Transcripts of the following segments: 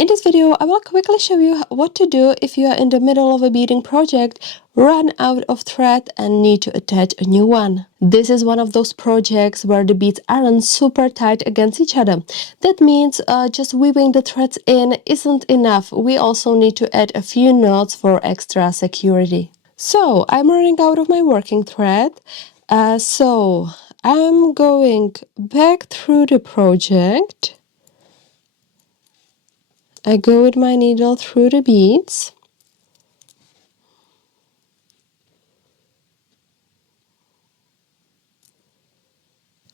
In this video, I will quickly show you what to do if you are in the middle of a beading project, run out of thread and need to attach a new one. This is one of those projects where the beads aren't super tight against each other. That means just weaving the threads in isn't enough. We also need to add a few knots for extra security. So I'm running out of my working thread. So I'm going back through the project. I go with my needle through the beads.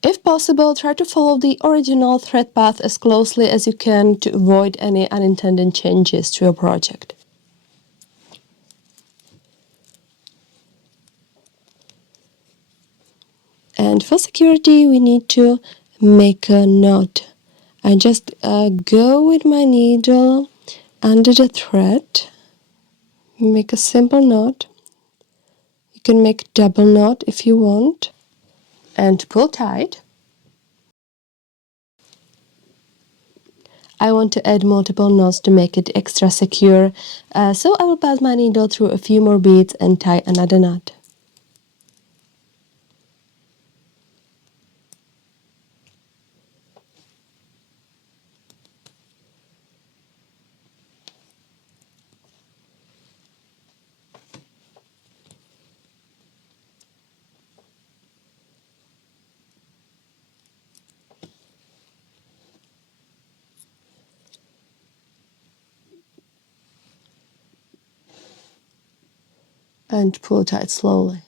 If possible, try to follow the original thread path as closely as you can to avoid any unintended changes to your project. And for security, we need to make a knot. I just go with my needle under the thread, make a simple knot. You can make double knot if you want, and pull tight. I want to add multiple knots to make it extra secure, so I will pass my needle through a few more beads and tie another knot. And pull tight slowly.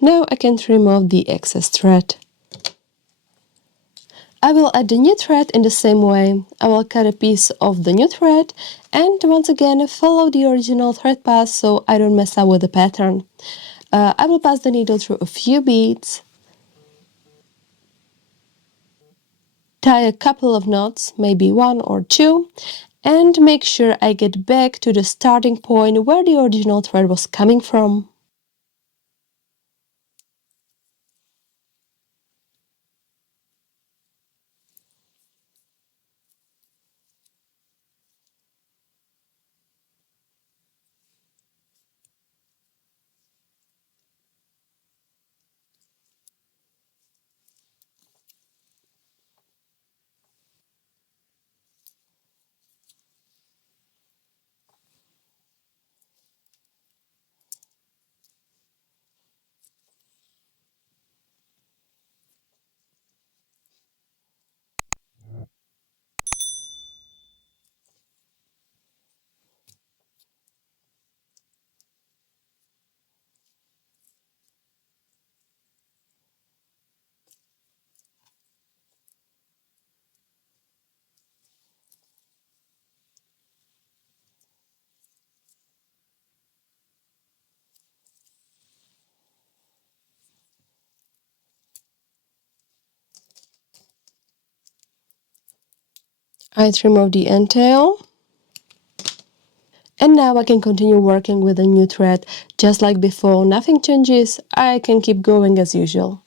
Now I can remove the excess thread. I will add the new thread in the same way. I will cut a piece of the new thread and once again follow the original thread path so I don't mess up with the pattern. I will pass the needle through a few beads, tie a couple of knots, maybe one or two, and make sure I get back to the starting point where the original thread was coming from. I remove the end tail. And now I can continue working with a new thread. Just like before, nothing changes. I can keep going as usual.